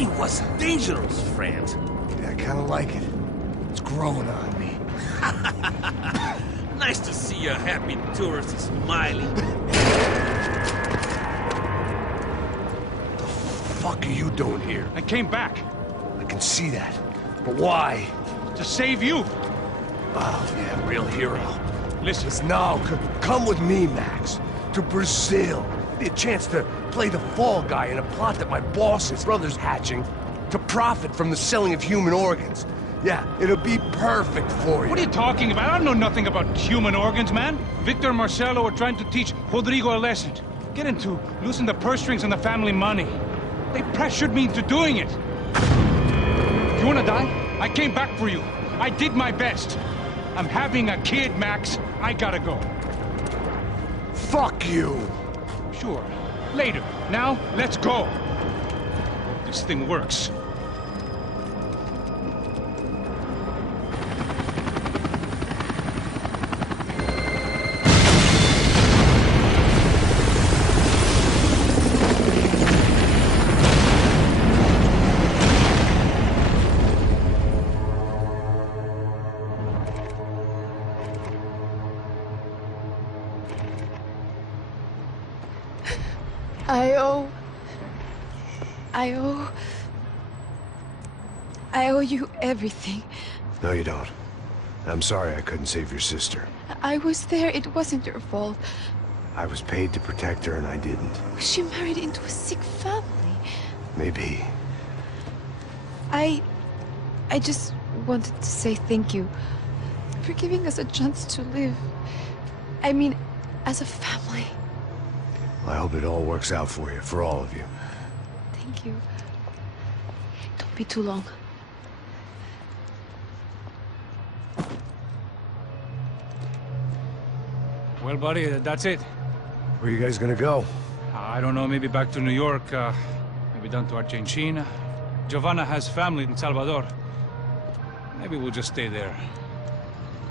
he wasn't dangerous, friend. Yeah, I kinda like it. It's growing on me. Nice to see a happy tourist smiling. The fuck are you doing here? I came back I can see that. But why? to save you. Oh, yeah, real hero. Listen, No, come with me, Max. To Brazil. Be a chance to play the fall guy in a plot that my boss's brother's hatching to profit from the selling of human organs. Yeah, it'll be perfect for you. what are you talking about? I know nothing about human organs, man. Victor and Marcelo are trying to teach Rodrigo a lesson. Get into losing the purse strings and the family money. They pressured me into doing it. You wanna die? I came back for you. I did my best. I'm having a kid, Max. I gotta go. Fuck you! Sure. Later. Now, let's go. Hope this thing works. I owe you everything. No, you don't. I'm sorry I couldn't save your sister. I was there. It wasn't your fault. I was paid to protect her and I didn't. She married into a sick family. Maybe. I just wanted to say thank you for giving us a chance to live. I mean, as a family. I hope it all works out for you, for all of you. Thank you. Don't be too long. Well, buddy, that's it. Where are you guys gonna go? I don't know, maybe back to New York, maybe down to Argentina. Giovanna has family in Salvador. Maybe we'll just stay there.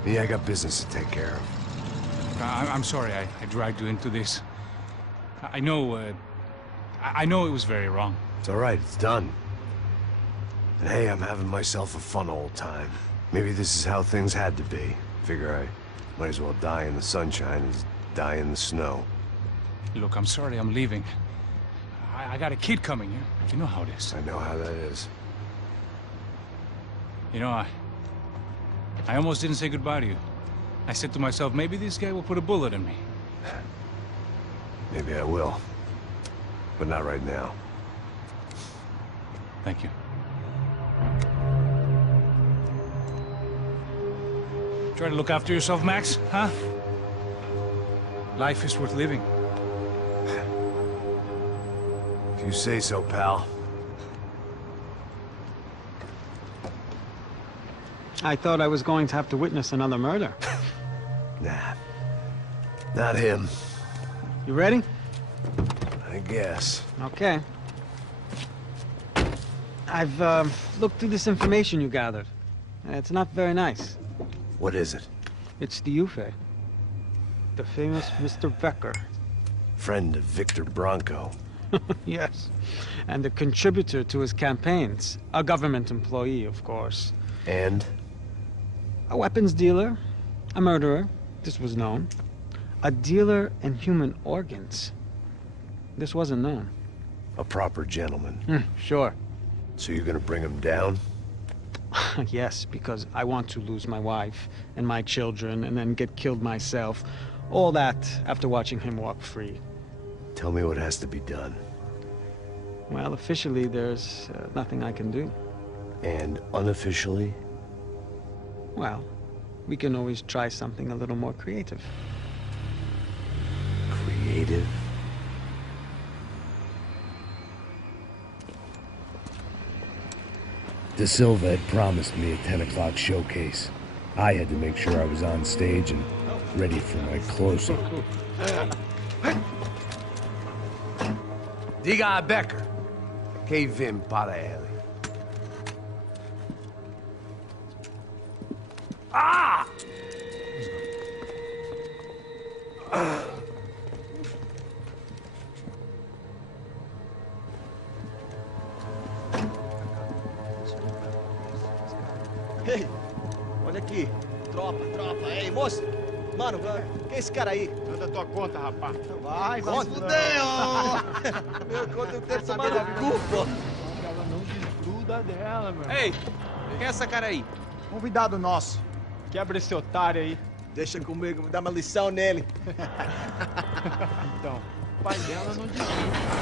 Yeah, I got business to take care of. I'm sorry I dragged you into this. I know it was very wrong. It's all right, it's done. And hey, I'm having myself a fun old time. Maybe this is how things had to be. Figure I might as well die in the sunshine as die in the snow. Look, I'm sorry I'm leaving. I got a kid coming, you know how it is. I know how that is. You know, I almost didn't say goodbye to you. I said to myself, maybe this guy will put a bullet in me. Maybe I will. But not right now. Thank you. Try to look after yourself, Max, huh? Life is worth living. If you say so, pal. I thought I was going to have to witness another murder. Nah. Not him. You ready? I guess. Okay. I've looked through this information you gathered. It's not very nice. What is it? It's the Ufe. The famous Mr. Becker. Friend of Victor Bronco. Yes. And a contributor to his campaigns. A government employee, of course. And? A weapons dealer. A murderer. This was known. A dealer in human organs. This wasn't known. A proper gentleman. Sure. So you're gonna bring him down? Yes, because I want to lose my wife and my children and then get killed myself. All that after watching him walk free. Tell me what has to be done. Well, officially, there's nothing I can do. And unofficially? Well, we can always try something a little more creative. Creative? De Silva had promised me a 10 o'clock showcase. I had to make sure I was on stage and ready for my close-up. Diga a Becker. Que vim para ele. Ah! Mano, quem é esse cara aí? Manda tua conta, rapaz. Vai, fudeu! Meu conta eu quero tomar no cu, pô. Ela não desgruda dela, meu. Ei, quem é essa cara aí? Convidado nosso. Quebra esse otário aí. Deixa comigo, vou dar uma lição nele. Então, o pai dela não desgruda.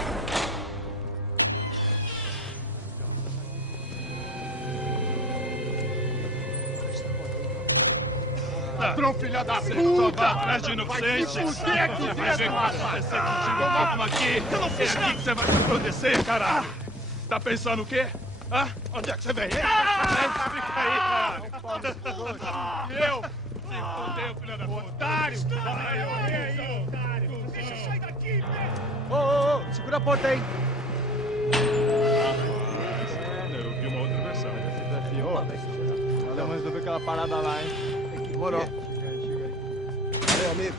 Patrão, filha da puta! Atrás de inocente! Por que aqui dentro? Vai ver o que vai acontecer contigo. Vamos aqui! Eu não fiz nada! O que você vai acontecer, caralho? Tá pensando o quê? Hã? Onde é que você vem? Fica aí, caralho! Eu? Se fodeu, filha da puta! Otário! Otário! Deixa eu sair daqui, velho! Ô, segura a porta aí! Eu vi uma outra versão. Vamos resolver aquela parada lá, hein? Demorou. Chega aí. Valeu, amigo.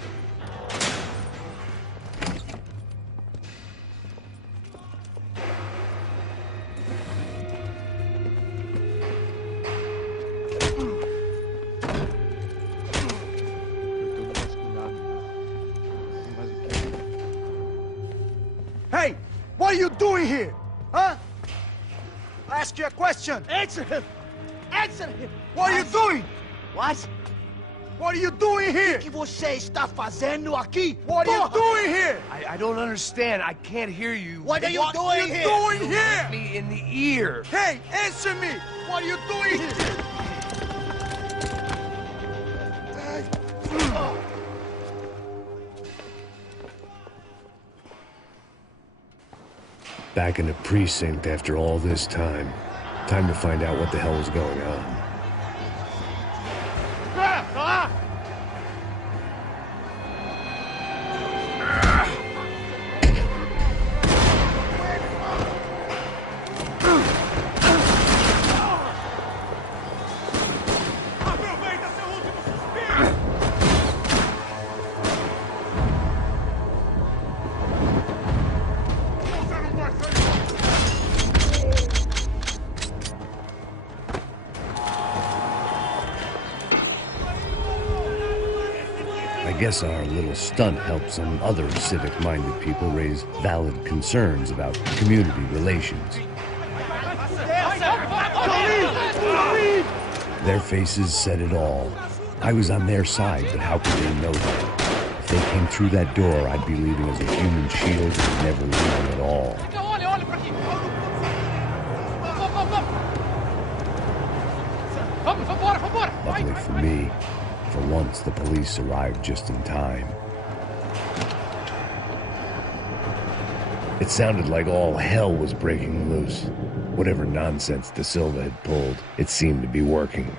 Hey! What are you doing here? Huh? I ask you a question. Answer him! Answer him! What are you doing? What? What are you doing here? O que você está fazendo aqui? What are you doing here? I don't understand. I can't hear you. What are you What doing are you here? doing Hit here? me in the ear. Hey, answer me! What are you doing here? Back in the precinct after all this time. Time to find out what the hell was going on. I guess our little stunt helped some other civic-minded people raise valid concerns about community relations. Their faces said it all. I was on their side, but how could they know that? If they came through that door, I'd be leaving as a human shield and never leaving at all. Luckily for me, for once the police arrived just in time. It sounded like all hell was breaking loose. Whatever nonsense De Silva had pulled, it seemed to be working.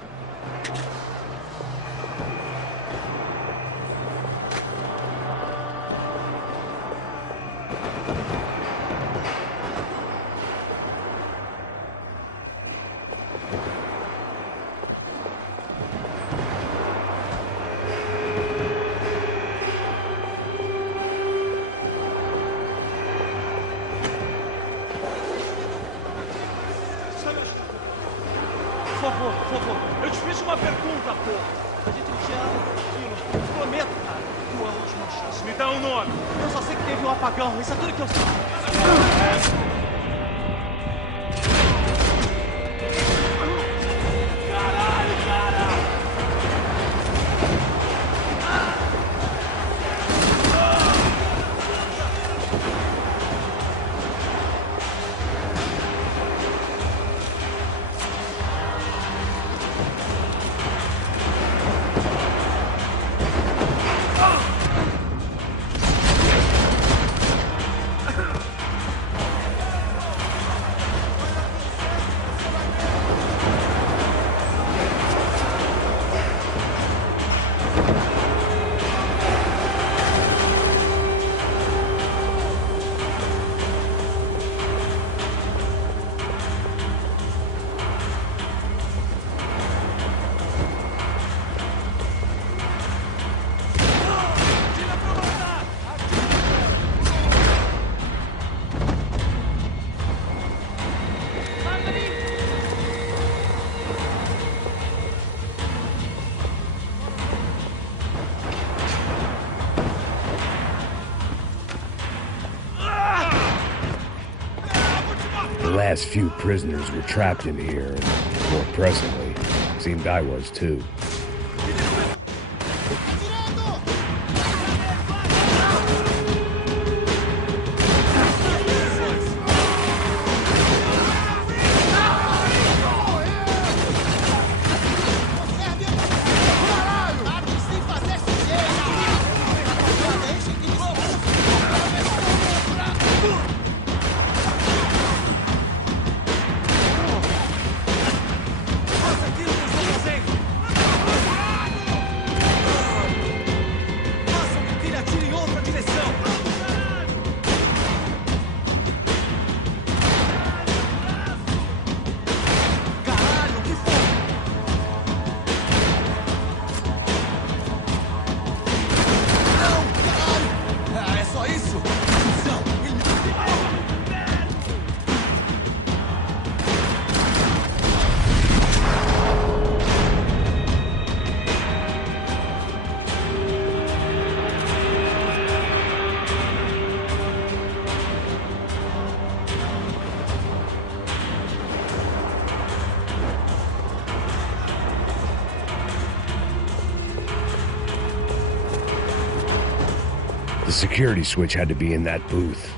Por favor, eu te fiz uma pergunta, porra. A gente te ama, tranquilo. Eu te prometo, cara. Tua última chance. Me dá um nome. Eu só sei que teve um apagão. Isso é tudo que eu sei. The last few prisoners were trapped in here, and more presently, seemed I was too. The security switch had to be in that booth.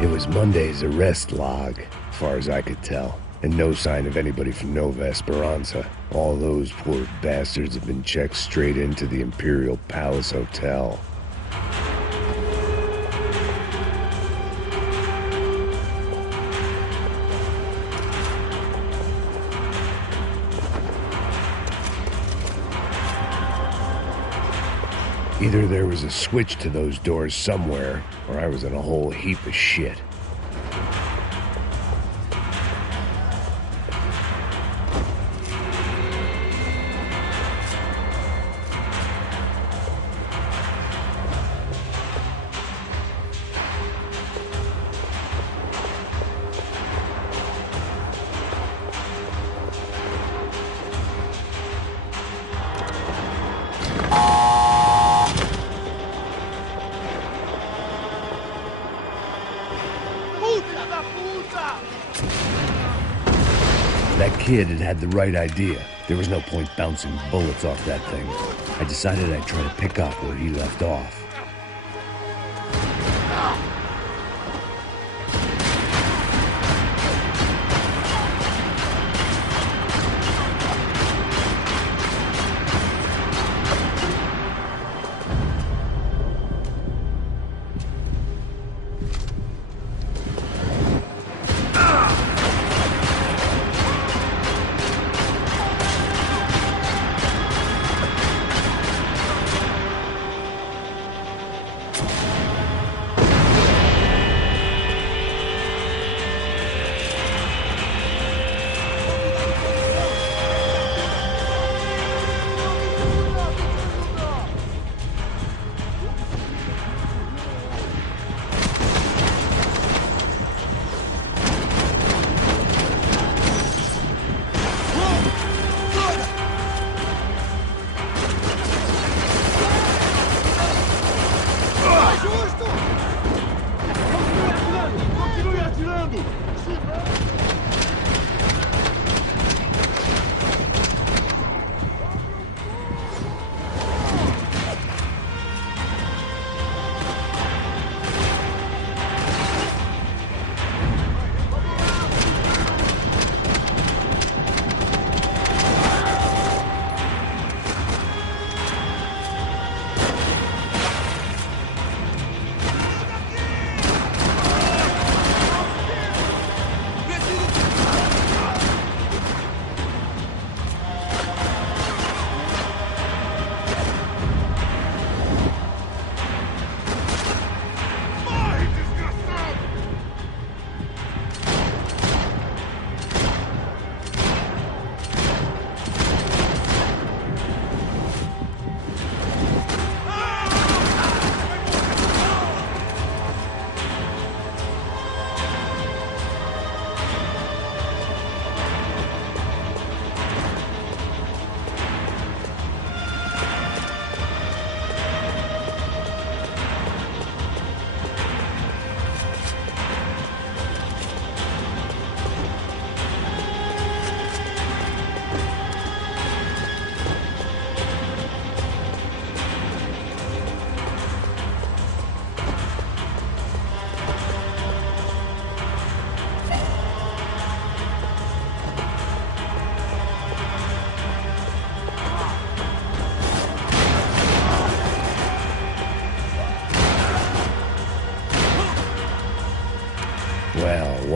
It was Monday's arrest log, as far as I could tell. And no sign of anybody from Nova Esperanza. All those poor bastards have been checked straight into the Imperial Palace Hotel. Either there was a switch to those doors somewhere, or I was in a whole heap of shit. That kid had the right idea. There was no point bouncing bullets off that thing. I decided I'd try to pick up where he left off.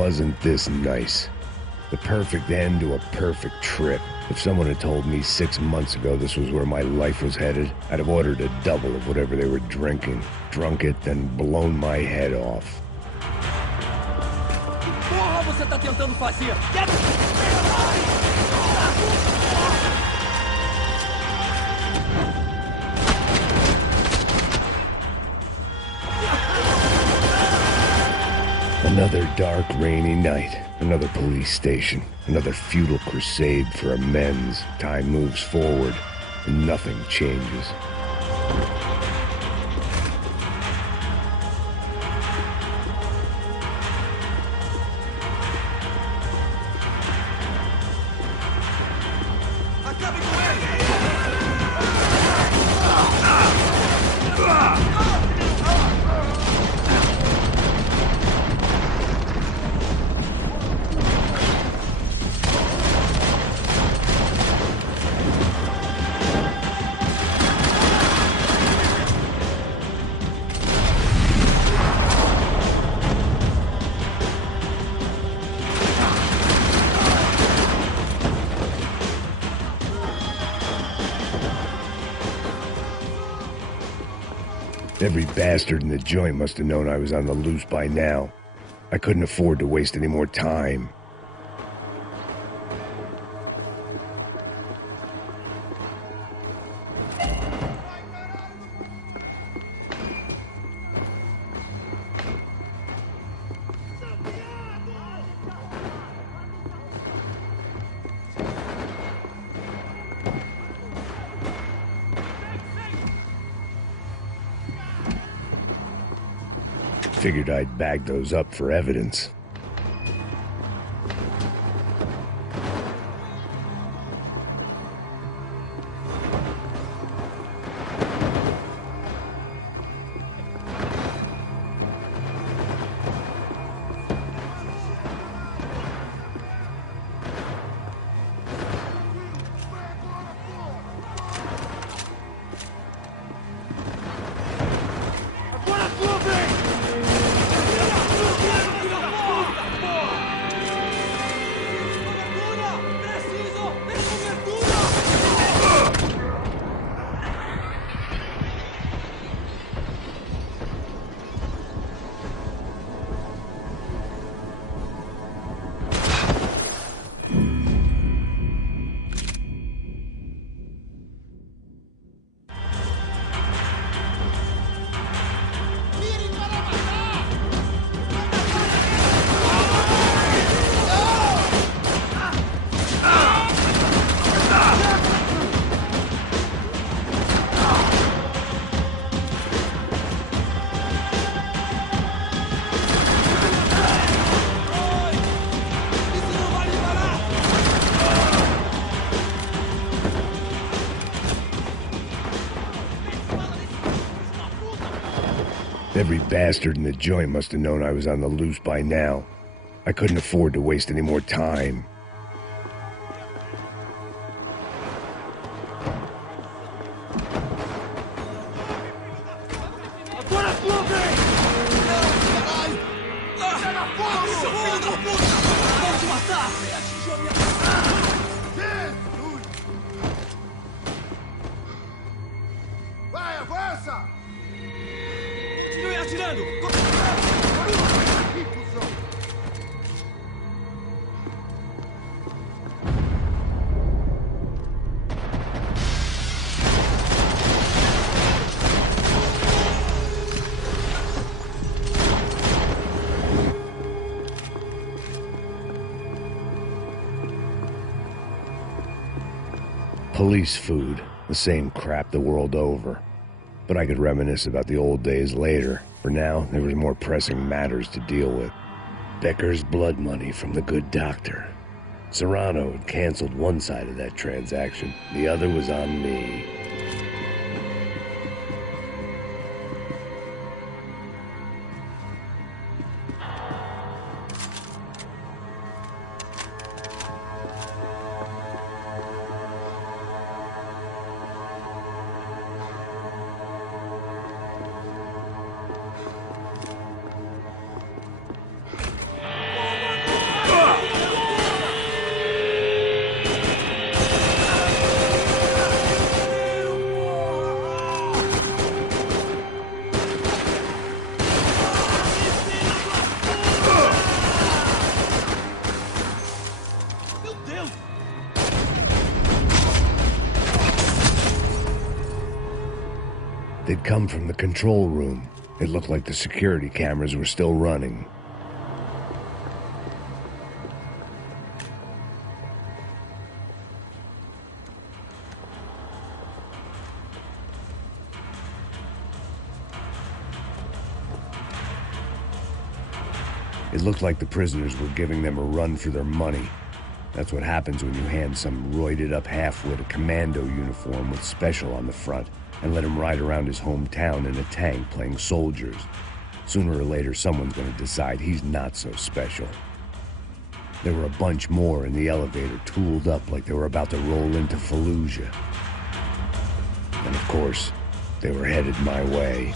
Wasn't this nice? The perfect end to a perfect trip. If someone had told me 6 months ago this was where my life was headed, I'd have ordered a double of whatever they were drinking, drunk it, then blown my head off. Porra, você tá tentando fazer? Another dark, rainy night. Another police station. Another futile crusade for amends. Time moves forward, and nothing changes. Every bastard in the joint must have known I was on the loose by now. I couldn't afford to waste any more time. Figured I'd bag those up for evidence. Every bastard in the joint must have known I was on the loose by now. I couldn't afford to waste any more time. Police food, the same crap the world over. But I could reminisce about the old days later. For now, there was more pressing matters to deal with. Becker's blood money from the good doctor. Serrano had canceled one side of that transaction. The other was on me. Deus! They'd come from the control room. It looked like the security cameras were still running. It looked like the prisoners were giving them a run for their money. That's what happens when you hand some roided-up halfwit a commando uniform with special on the front and let him ride around his hometown in a tank playing soldiers. Sooner or later, someone's going to decide he's not so special. There were a bunch more in the elevator, tooled up like they were about to roll into Fallujah. And of course, they were headed my way.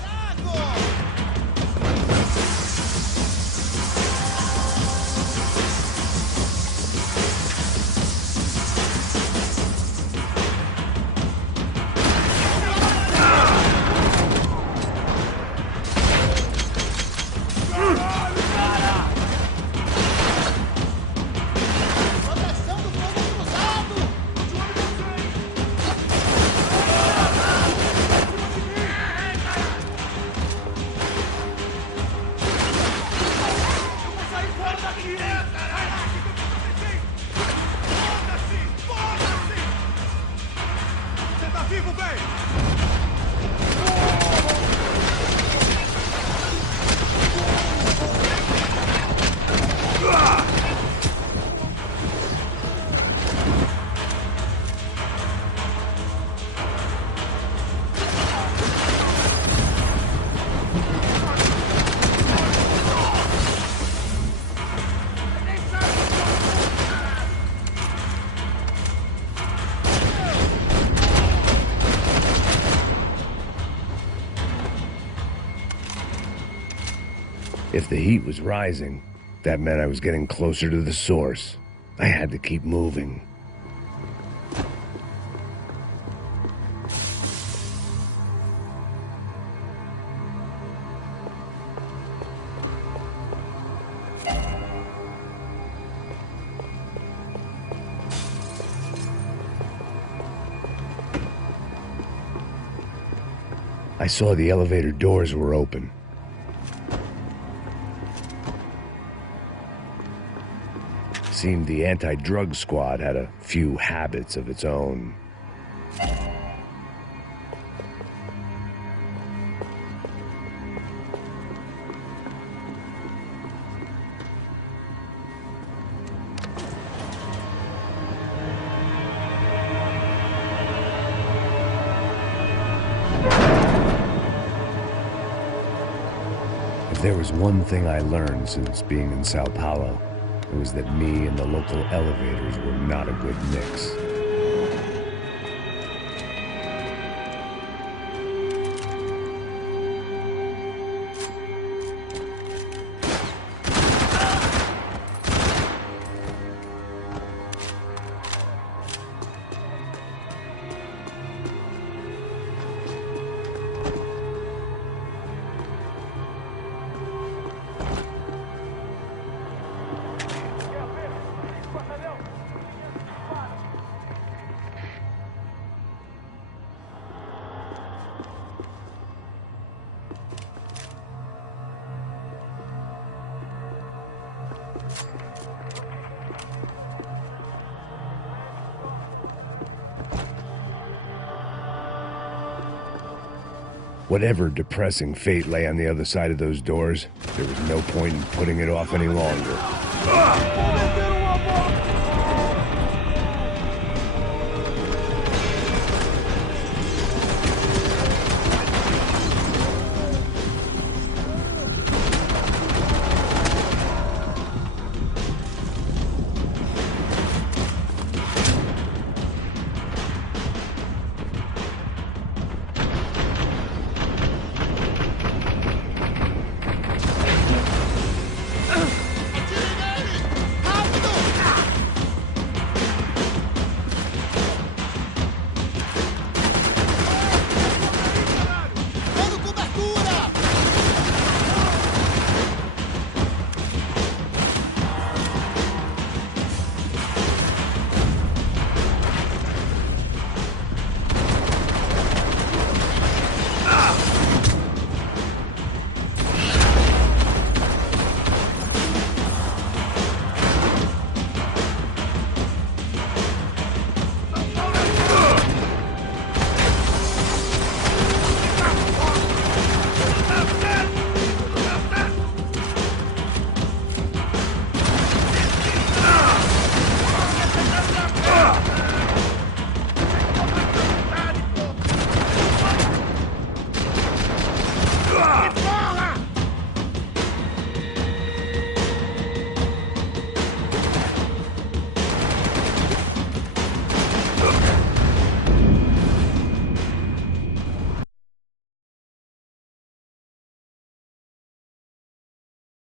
If the heat was rising, that meant I was getting closer to the source. I had to keep moving. I saw the elevator doors were open. Seemed the anti-drug squad had a few habits of its own. If there was one thing I learned since being in Sao Paulo, it was that me and the local elevators were not a good mix. Whatever depressing fate lay on the other side of those doors, there was no point in putting it off any longer.